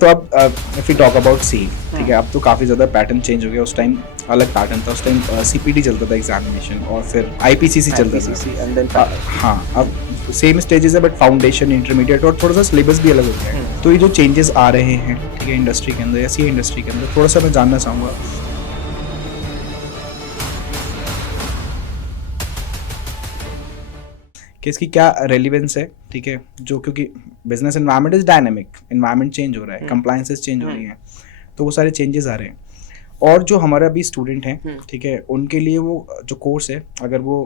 तो अब if you talk about C, ठीक है, अब तो काफ़ी ज़्यादा पैटर्न चेंज हो गया। उस टाइम अलग पैटर्न था, उस टाइम सीपीटी चलता था एग्जामिनेशन, और फिर आईपीसीसी चलता IPCC था। and then हाँ, अब सेम स्टेजेस है, बट फाउंडेशन, इंटरमीडिएट और थोड़ा सा सिलेबस भी अलग हो गया है। तो ये जो चेंजेस आ रहे हैं, ठीक है, इंडस्ट्री के अंदर या सी इंडस्ट्री के अंदर, थोड़ा सा मैं जानना चाहूँगा कि इसकी क्या रेलिवेंस है, ठीक है, जो क्योंकि business environment is dynamic, environment change हो रहा है, कंप्लायंसेस चेंज हो रही हैं, तो वो सारे चेंजेस आ रहे हैं। और जो हमारा अभी स्टूडेंट हैं, ठीक है, उनके लिए वो जो कोर्स है, अगर वो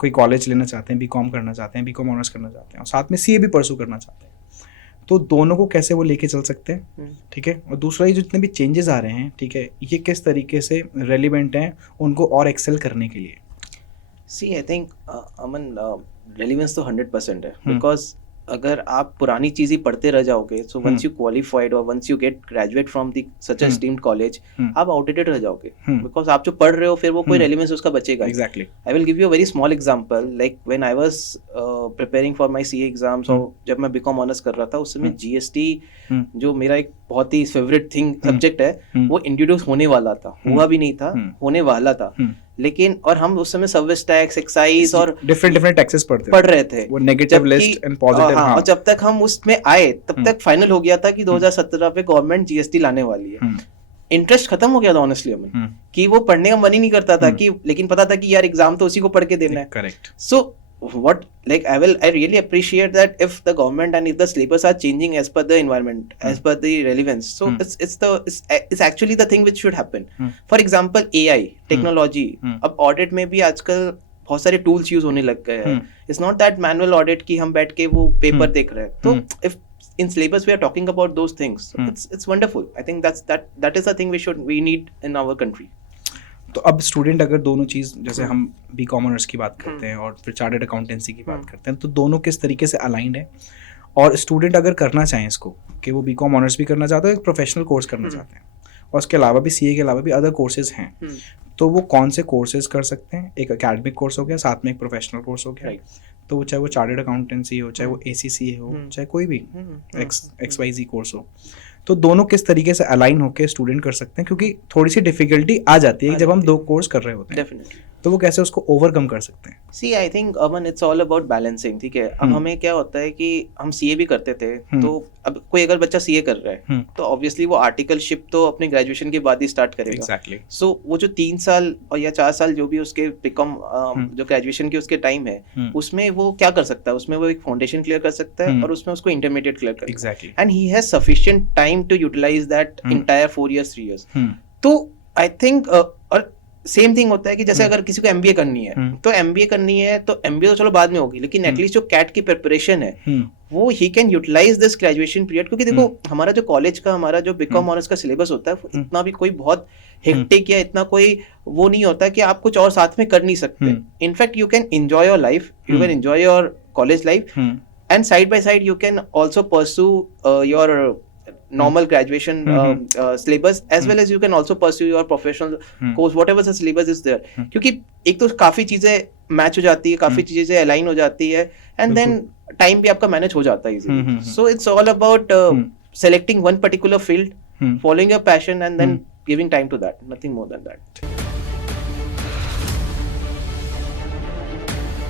कोई कॉलेज लेना चाहते हैं, बीकॉम करना चाहते हैं, बीकॉम ऑनर्स करना चाहते हैं, और साथ में सीए भी परसू करना चाहते हैं, तो दोनों को कैसे वो लेके चल सकते हैं, ठीक है। और दूसरा, ये जितने भी चेंजेस आ रहे हैं, ठीक है, ये किस तरीके से रेलिवेंट हैं उनको और एक्सेल करने के लिए। See, I think Aman relevance तो 100% है, बिकॉज अगर आप पुरानी चीज ही पढ़ते रह जाओगे, सो वंस यू क्वालिफाइड और once you get graduate from the such a esteemed college, आप आउटडेटेड रह जाओगे, बिकॉज आप जो पढ़ रहे हो फिर वो कोई रेलिवेंस उसका बचेगा। Exactly. I will give you a very small example, like when I was preparing for my CA exams, और जब मैं बीकॉम ऑनर्स कर रहा था उस समय जीएसटी, जो मेरा एक बहुत ही फेवरेट थिंग सब्जेक्ट है, वो इंट्रोड्यूस होने वाला था, हुआ भी नहीं था, होने वाला था। लेकिन और हम उस समय सर्विस टैक्स, एक्साइज और डिफरेंट टैक्सेस पढ़ रहे थे, वो नेगेटिव लिस्ट एंड पॉजिटिव। हाँ, और जब तक हम उसमें आए तब तक फाइनल हो गया था कि 2017 पे गवर्नमेंट जीएसटी लाने वाली है। इंटरेस्ट खत्म हो गया था ऑनेस्टली हमें, कि वो पढ़ने का मन ही नहीं करता था, कि लेकिन पता था कि यार एग्जाम तो उसी को पढ़ के देना है। Correct. So what, like I really appreciate that if the government and if the syllabus are changing as per the environment, as per the relevance, so it's actually the thing which should happen. For example, AI technology, अब audit में भी आजकल बहुत सारे tools use होने लग गए हैं। It's not that manual audit कि हम बैठ के वो पेपर देख रहे हैं। तो if in syllabus we are talking about those things, so it's wonderful. I think that is the thing we need in our country. तो अब स्टूडेंट अगर दोनों चीज़, जैसे हम बी कॉमर्स की बात करते हैं और फिर चार्टर्ड अकाउंटेंसी की बात करते हैं, तो दोनों किस तरीके से अलाइंड है। और स्टूडेंट अगर करना चाहें इसको, कि वो बी कॉम ऑनर्स भी करना चाहते हैं, एक प्रोफेशनल कोर्स करना चाहते हैं, और उसके अलावा भी सीए के अलावा भी अदर कोर्सेज हैं, तो वो कौन से कोर्सेज कर सकते हैं। एक एकेडमिक कोर्स हो गया, साथ में एक प्रोफेशनल कोर्स हो गया, तो वो चाहे वो चार्टर्ड अकाउंटेंसी हो, चाहे वो ACCA हो, चाहे कोई भी XYZ कोर्स हो, तो दोनों किस तरीके से अलाइन होकर स्टूडेंट कर सकते हैं, क्योंकि थोड़ी सी डिफिकल्टी आ जाती है जब हम दो कोर्स कर रहे होते हैं। डेफिनेटली। तो वो कैसे उसको ओवरकम कर सकते हैं। See I think Aman, it's all about balancing, ठीक है। अब हमें क्या होता है कि हम सीए भी करते थे, तो अब कोई अगर बच्चा सीए कर रहा है तो ऑब्वियसली वो आर्टिकलशिप तो अपने ग्रेजुएशन के बाद ही स्टार्ट करेगा। एग्जैक्टली। सो वो जो 3 साल और या 4 साल जो भी उसके बीकॉम जो ग्रेजुएशन के उसके टाइम है, उसमें वो क्या कर सकता है, उसमें वो एक फाउंडेशन क्लियर कर सकता है और उसमें उसको इंटरमीडिएट क्लियर कर। Exactly. And he has sufficient time to utilize that entire 4 years 3 years। तो आई थिंक और सेम थिंग होता है कि जैसे अगर किसी को एमबीए करनी है, तो एमबीए करनी है तो एमबीए तो चलो बाद में होगी, लेकिन एटलीस्ट जो कैट की प्रिपरेशन है वो he can utilize this graduation period. क्योंकि देखो हमारा जो कॉलेज का, हमारा जो बीकॉम ऑनर्स का सिलेबस होता है, इतना भी कोई बहुत हेक्टिक या इतना कोई वो नहीं होता कि आप कुछ और साथ में कर नहीं सकते। In fact you can enjoy your life, you can enjoy your college life, and side by side you can also pursue your normal graduation syllabus, as well as you can also pursue your professional course, whatever the syllabus is there। क्योंकि एक तो काफी चीजें match हो जाती है, काफी चीजें अलाइन हो जाती है, एंड देन टाइम भी आपका मैनेज हो जाता है easily. So it's all about selecting one particular field, following your passion, and then giving time to that, nothing more than that।